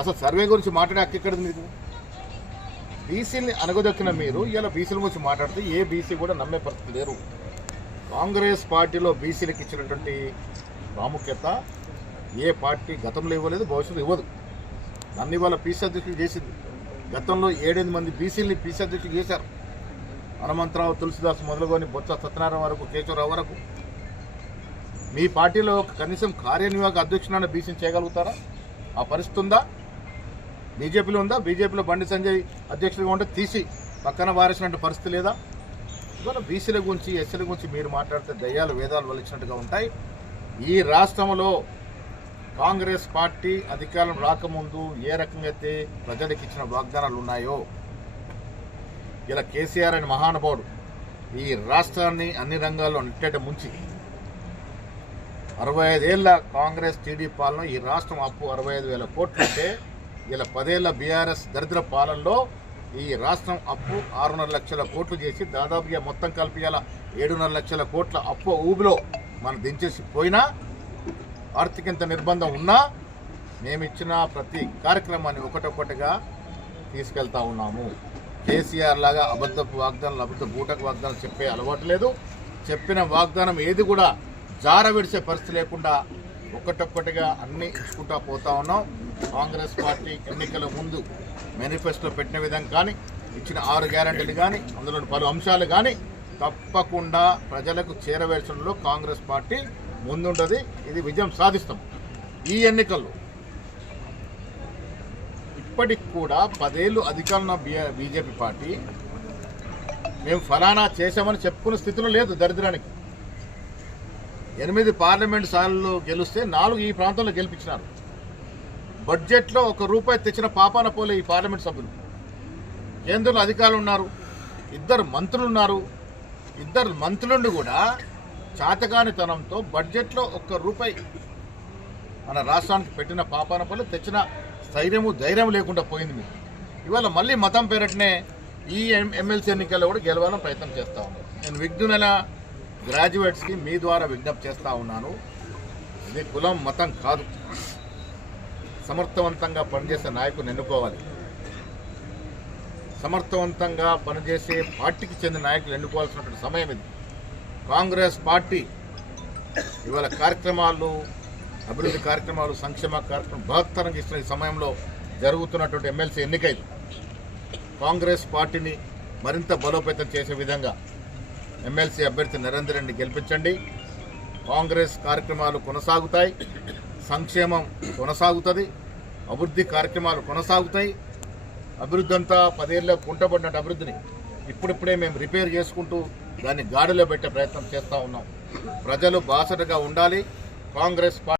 అసలు సర్వే గురించి మాట్లాడే హక్కు ఎక్కడ మీకు? బీసీని అనగదొక్కిన మీరు ఇలా బీసీల గురించి మాట్లాడితే ఏ బీసీ కూడా నమ్మే పరిస్థితి లేరు. కాంగ్రెస్ పార్టీలో బీసీలకు ఇచ్చినటువంటి ప్రాముఖ్యత ఏ పార్టీ గతంలో ఇవ్వలేదు భవిష్యత్తు ఇవ్వదు. నన్ను ఇవాళ పీసీ అధ్యక్షులు చేసింది. గతంలో ఏడెనిమిది మంది బీసీలని పీసీ అధ్యక్షులు చేశారు. హనుమంతరావు తులసిదాస్ మొదలుకొని బొత్స సత్యనారాయణ వరకు కేశవరావు వరకు. మీ పార్టీలో కనీసం కార్యనిర్వాహక అధ్యక్షుడైన బీసీని చేయగలుగుతారా? ఆ పరిస్థితి ఉందా? బీజేపీలో ఉందా? బీజేపీలో బండి సంజయ్ అధ్యక్షుడిగా ఉంటే తీసి పక్కన వారేసినట్టు పరిస్థితి లేదా? ఇవాళ బీసీల గురించి ఎస్సీల గురించి మీరు మాట్లాడితే దయ్యాలు వేదాలు వలిచినట్టుగా ఉంటాయి. ఈ రాష్ట్రంలో కాంగ్రెస్ పార్టీ అధికారం రాకముందు ఏ రకంగా అయితే ప్రజలకు ఇచ్చిన వాగ్దానాలు ఉన్నాయో ఇలా కేసీఆర్ అనే మహానుభావుడు ఈ రాష్ట్రాన్ని అన్ని రంగాల్లో నెట్టేట ముంచి అరవై ఐదేళ్ళ కాంగ్రెస్ టీడీ పాలన ఈ రాష్ట్రం అప్పు అరవై ఐదు వేల కోట్లు అంటే ఇలా పదేళ్ళ బీఆర్ఎస్ దరిద్ర పాలనలో ఈ రాష్ట్రం అప్పు ఆరున్నర లక్షల కోట్లు చేసి దాదాపుగా మొత్తం కలిపి ఇలా ఏడున్నర లక్షల కోట్ల అప్పు ఊబిలో మనం దించేసి పోయినా ఆర్థికంత నిర్బంధం ఉన్నా మేము ఇచ్చిన ప్రతి కార్యక్రమాన్ని ఒకటొకటిగా తీసుకెళ్తా ఉన్నాము. కేసీఆర్ లాగా అబద్ధపు వాగ్దానాలు అబద్ధ బూటకు వాగ్దానం చెప్పే అలవాటు లేదు. చెప్పిన వాగ్దానం ఏది కూడా జార విడిచే పరిస్థితి లేకుండా ఒక్కటొక్కటిగా అన్ని ఇచ్చుకుంటా పోతా ఉన్నాం. కాంగ్రెస్ పార్టీ ఎన్నికల ముందు మేనిఫెస్టో పెట్టిన విధంగా కానీ ఇచ్చిన ఆరు గ్యారంటీలు కానీ అందులో పలు అంశాలు కానీ తప్పకుండా ప్రజలకు చేరవేర్చడంలో కాంగ్రెస్ పార్టీ ముందుంటుంది. ఇది విజయం సాధిస్తాం. ఈ ఎన్నికల్లో ఇప్పటికి కూడా పదేళ్ళు అధికారంలో బీజేపీ పార్టీ మేము ఫలానా చేశామని చెప్పుకునే స్థితిలో లేదు దరిద్రానికి. ఎనిమిది పార్లమెంట్ సార్లు గెలిస్తే నాలుగు ఈ ప్రాంతంలో గెలిపించినారు. బడ్జెట్లో ఒక రూపాయి తెచ్చిన పాపాన పోలే ఈ పార్లమెంట్ సభ్యులు. కేంద్రంలో అధికారులు ఉన్నారు ఇద్దరు మంత్రులు ఉన్నారు. ఇద్దరు మంత్రులుండి కూడా చాతకానితనంతో బడ్జెట్లో ఒక్క రూపాయి మన రాష్ట్రానికి పెట్టిన పాపాన పోలే తెచ్చిన స్థైర్యము ధైర్యం లేకుండా పోయింది మీకు. ఇవాళ మళ్ళీ మతం పేరటనే ఈ ఎమ్మెల్సీ ఎన్నికల్లో కూడా గెలవాలని ప్రయత్నం చేస్తా ఉన్నాను నేను విఘ్నుల గ్రాడ్యుయేట్స్కి మీ ద్వారా విజ్ఞప్తి చేస్తా ఉన్నాను. ఇది కులం మతం కాదు. సమర్థవంతంగా పనిచేసే నాయకుని ఎన్నుకోవాలి. సమర్థవంతంగా పనిచేసే పార్టీకి చెందిన నాయకులు ఎన్నుకోవాల్సినటువంటి సమయం ఇది. కాంగ్రెస్ పార్టీ ఇవాళ కార్యక్రమాలు అభివృద్ధి కార్యక్రమాలు సంక్షేమ కార్యక్రమం బహత్తరంగా ఇస్తున్న ఈ సమయంలో జరుగుతున్నటువంటి ఎమ్మెల్సీ ఎన్నికలు. కాంగ్రెస్ పార్టీని మరింత బలోపేతం చేసే విధంగా ఎమ్మెల్సీ అభ్యర్థి నరేందర్ గెలిపించండి. కాంగ్రెస్ కార్యక్రమాలు కొనసాగుతాయి. సంక్షేమం కొనసాగుతుంది. అభివృద్ధి కార్యక్రమాలు కొనసాగుతాయి. అభివృద్ధి అంతా పదేళ్ళ కుంటబడిన అభివృద్ధిని ఇప్పుడిప్పుడే మేము రిపేర్ చేసుకుంటూ దాన్ని గాడిలో పెట్టే ప్రయత్నం చేస్తూ ఉన్నాం. ప్రజలు బాసటగా ఉండాలి. కాంగ్రెస్ పార్టీ